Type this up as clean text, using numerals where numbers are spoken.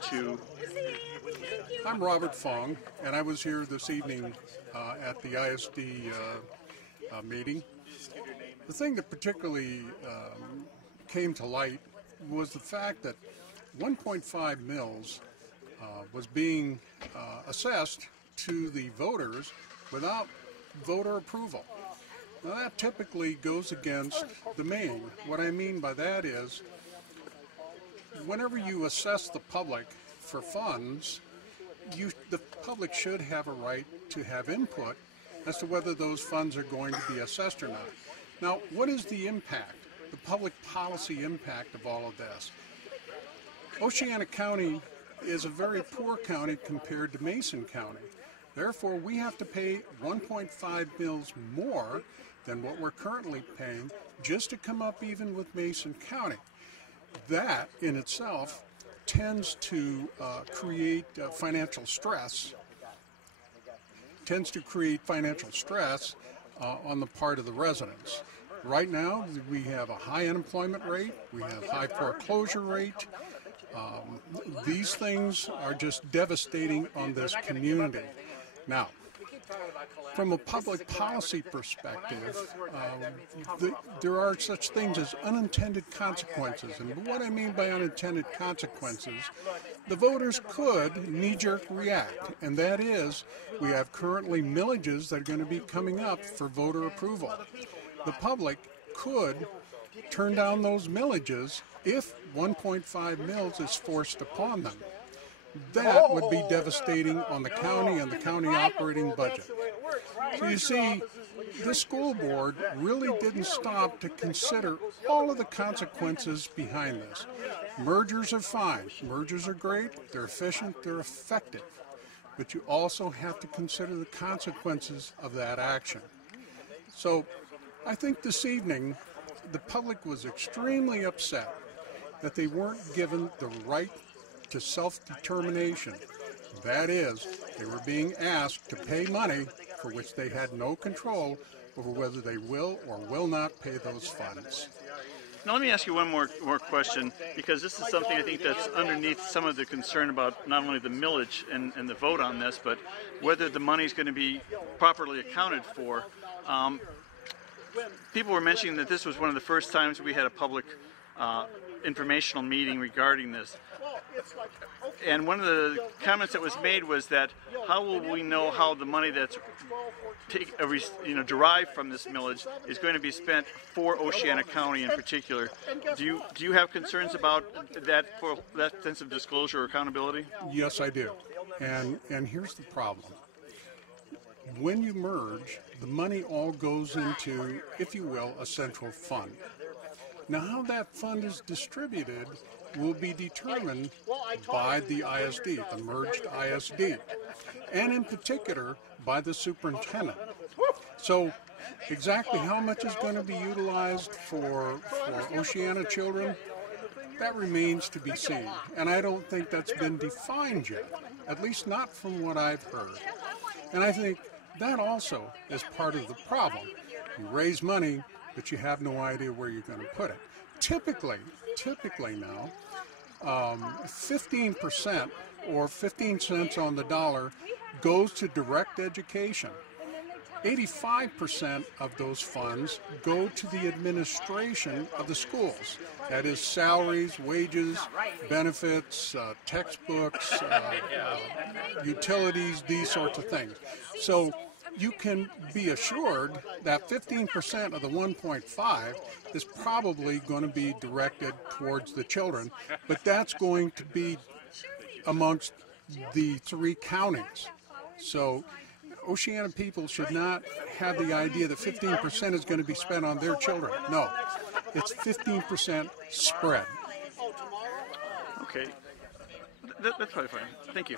to... I'm Robert Fong, and I was here this evening at the ISD meeting. The thing that particularly came to light was the fact that 1.5 mils was being assessed to the voters without voter approval. Now that typically goes against the Maine. What I mean by that is, whenever you assess the public for funds, the public should have a right to have input as to whether those funds are going to be assessed or not. Now, what is the impact, the public policy impact of all of this? Oceana County is a very poor county compared to Mason County. Therefore, we have to pay 1.5 mils more than what we're currently paying just to come up even with Mason County. That in itself tends to create financial stress on the part of the residents. Right now, we have a high unemployment rate, we have high foreclosure rate. These things are just devastating on this community. Now, from a public policy perspective, there are such things as unintended consequences. And what I mean by unintended consequences, the voters could knee-jerk react. And that is, we have currently millages that are going to be coming up for voter approval. The public could turn down those millages if 1.5 mils is forced upon them. That would be devastating on the county and the county operating budget. So you see, the school board really didn't stop to consider all of the consequences behind this. Mergers are fine. Mergers are great. They're efficient. They're effective. But you also have to consider the consequences of that action. So I think this evening the public was extremely upset that they weren't given the right to self-determination. That is, they were being asked to pay money for which they had no control over whether they will or will not pay those funds. Now let me ask you one more question, because this is something I think that's underneath some of the concern about not only the millage and the vote on this, but whether the money is going to be properly accounted for. People were mentioning that this was one of the first times we had a public informational meeting regarding this. And one of the comments that was made was that how will we know how the money that's derived from this millage is going to be spent for Oceana County in particular? Do you have concerns about that, for that sense of disclosure or accountability? Yes, I do. And here's the problem. When you merge, the money all goes into, if you will, a central fund. Now, how that fund is distributed will be determined by the ISD, the merged ISD, and in particular by the superintendent. So exactly how much is going to be utilized for Oceana children, that remains to be seen. And I don't think that's been defined yet, at least not from what I've heard. And I think that also is part of the problem. You raise money, but you have no idea where you're going to put it. Typically now, 15% or 15 cents on the dollar goes to direct education. 85% of those funds go to the administration of the schools. That is salaries, wages, benefits, textbooks, utilities, these sorts of things. So you can be assured that 15% of the 1.5 is probably going to be directed towards the children, but that's going to be amongst the 3 counties. So Oceana people should not have the idea that 15% is going to be spent on their children. No, it's 15% spread. Okay, that's probably fine. Thank you.